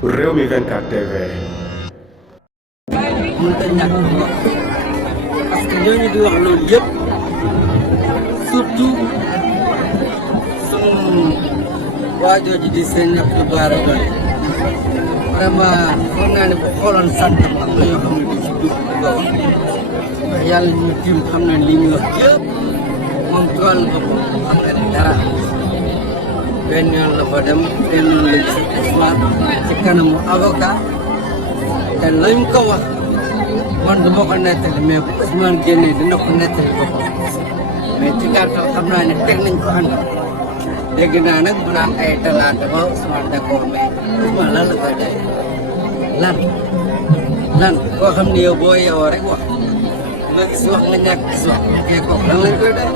Rewmi 24 TV. mënut a ñàkk wax parce que ñooñu di wax loolu yëpp surtout sunu waajoo ji di seen Abdou Bara Dolly vraiment foog naa ne bu xooloon sant am na yoo xam ne du ci dugg di ko wax ndax yàlla ñu tiim xam na li ñuy wax yëpp moom ci wàllu boppam xam nga ne dara benn yoon la fa dem benn yoon lañ ci histoire ci kanamu avocat te lañ ko wax man du ma ko nettali mais bu Ousmane génnee dina ko nettali boppam mais ci gàttal xam naa ne teg nañ ko ànd dégg naa nag mu naan ay talaata ba Ousmane d'accord mais Ousmane lan la koy day lan koo xam ne yow boo yeewoo rek wax nga gis wax nga ñàkk gis wax kee kooku lan lañ koy day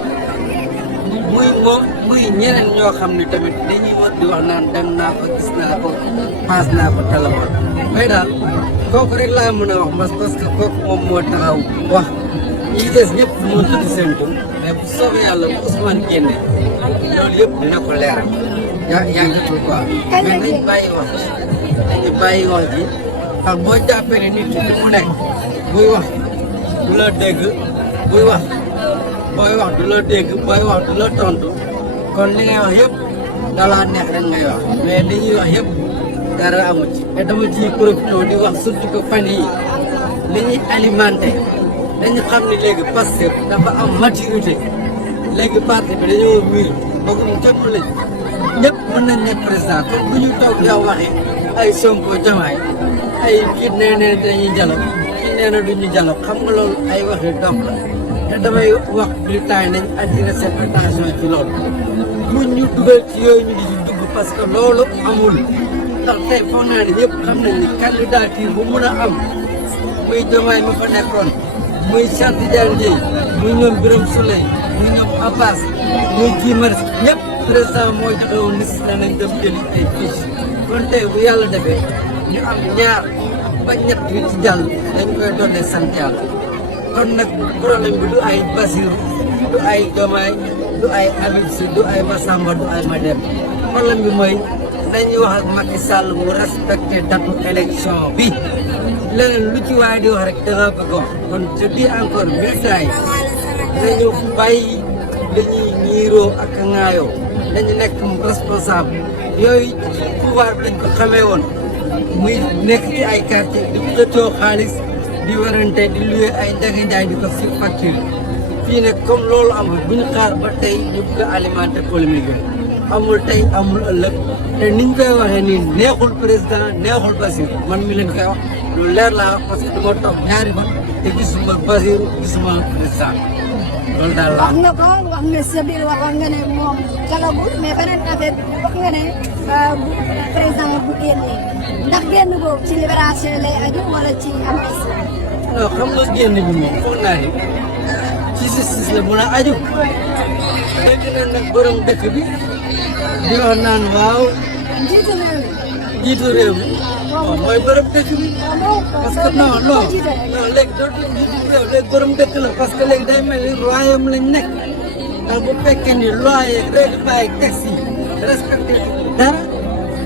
muy moom muy ñeneen ñoo xam ne tamit dañuy war di wax naan dem naa ko gis naa ko paas naa ko téléphone mais daal kooku rek laa mën a wax parce que kooku moom moo taxaw wax ñi des ñëpp moo tudd seen tur mais bu soobee yàlla bu Ousmane génne loolu yëpp dina ko leeral yàggatul quoi mais nañ bàyyi wax dañu bàyyi wax ji ndax boo jàppee ne nit ki mu nekk buy wax du la dégg buy wax booy wax du la dégg booy wax du la tontu kon li ngay wax yëpp dalaa neex rek ngay wax mais li ñuy wax yëpp dara amu ci te dama ciy profité di wax surtout que fan yi li ñuy alimenté dañu xam ne léegi Pastef dafa am maturité léegi parti bi dañoo miir boogum jëpp lañ ñëpp mën nañ ne président kon bu ñu toog yow waxee ay Sonko Diomaye ay kii nee na dañuy dialogue kii nee na duñu dialogue xam nga loolu ay waxi dof la te damay wax bulletin nañ attiré seen attention ci loolu bu ñu dugal ci yooyu ñu di ci dugg parce que loolu amul ndax tey foog naa ne ñëpp xam nañ ni candidature bu mun a am muy Diomaye mi fa nekkoon muy Cheikh Tidiane Dièye muy ñoom Birame Souleye muy ñoom Abbas muy Guy Marius ñëpp président moo joxe woon liste na nañ dem jëli ay fiche kon tey bu yàlla defee ñu am ñaar ba ñett yu ci jàll dañ koy doonee sant yàlla kon nag problème bi du ay Bassirou du ay Diomaye du ay Habib Sy du ay Massamba du ay Mademba problème bi mooy dañuy wax ak Macky Sall mu respecté datu élection bi leneen lu ci waaye di wax rek da nga bëgg wax kon je dis encore militants yi dañu bàyyi dañuy ñiiroo ak ŋaayoo dañu nekk responsable yooyu pouvoir bi dañ ko xamee woon muy nekk ci ay quartier di jotoo xaalis di warante di luye ay Ndiaga Ndiaye di ko sur facture fii nag comme loolu amul bu ñu xaar ba tey ñu bëgg a alimenter polémique bi amul tey amul ëllëg te niñ koy waxee nii neexul président neexul Bassirou man mi leen koy wax lu leer laa wax parce que du ma toog ñaari fan te gisuma Bassirou gisuma président loolu daal la wax nga ko wax nga sa biir wax nga ne moom kalagul mais beneen affaire wax nga ne bu président bu génnee ndax génn boobu ci libération lay aju wala ci amnistie. non xam nga génn bi moom foog naa ni ci justice la mun a aju dégg na nag borom dëkk bi di wax naan waaw njiitu réew mi. njiitu réew mi waaw mooy borom dëkk bi parce que non léegi dootul njiitu réew léegi borom dëkk la parce que léegi day mel ni royaume lañ nekk ndax bu fekkee ni loi yeeg règlement yeeg texte yi respecté dara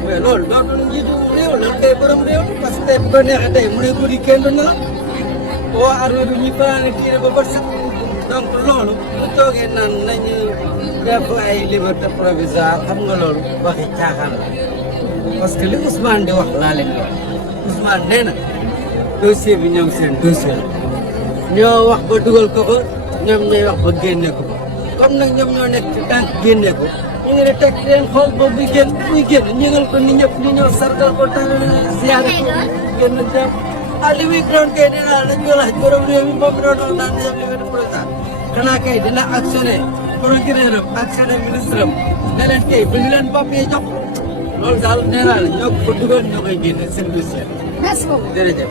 mais loolu dootul njiitu réew lan kay borom réew parce que tey bu ko neexee tey mu ne ko di kenn du na la boo armée bi ñu fanaane tiire ba bët set donc loolu bu toogee naan nañu def ay liberté provisoire xam nga loolu waxi caaxaan la parce que li Ousmane di wax laa leen di wax Ousmane nee na dossier bi ñoom seen dossier la ñoo wax ba dugal ko ko ñoom ñooy wax ba génne ko comme nag ñoom ñoo nekk ci tànk génne ko ñu ngi ne teg leen xool ba buy génn ñëngal ko ni ñëpp ñu ñëw sargal ko ta ziyaare ko génn dem li muy doon kay dinaa lañ ko laaj borom réew mi moom doon wax naan ñoom liberté provisoire xanaa kay dina actionné procureur am actionné ministre am ne leen kay bi ñu leen papier jox loolu daal nee naa la ñoo ko dugal ñoo koy génne seen dossier. Merci beaucoup. jërëjëf.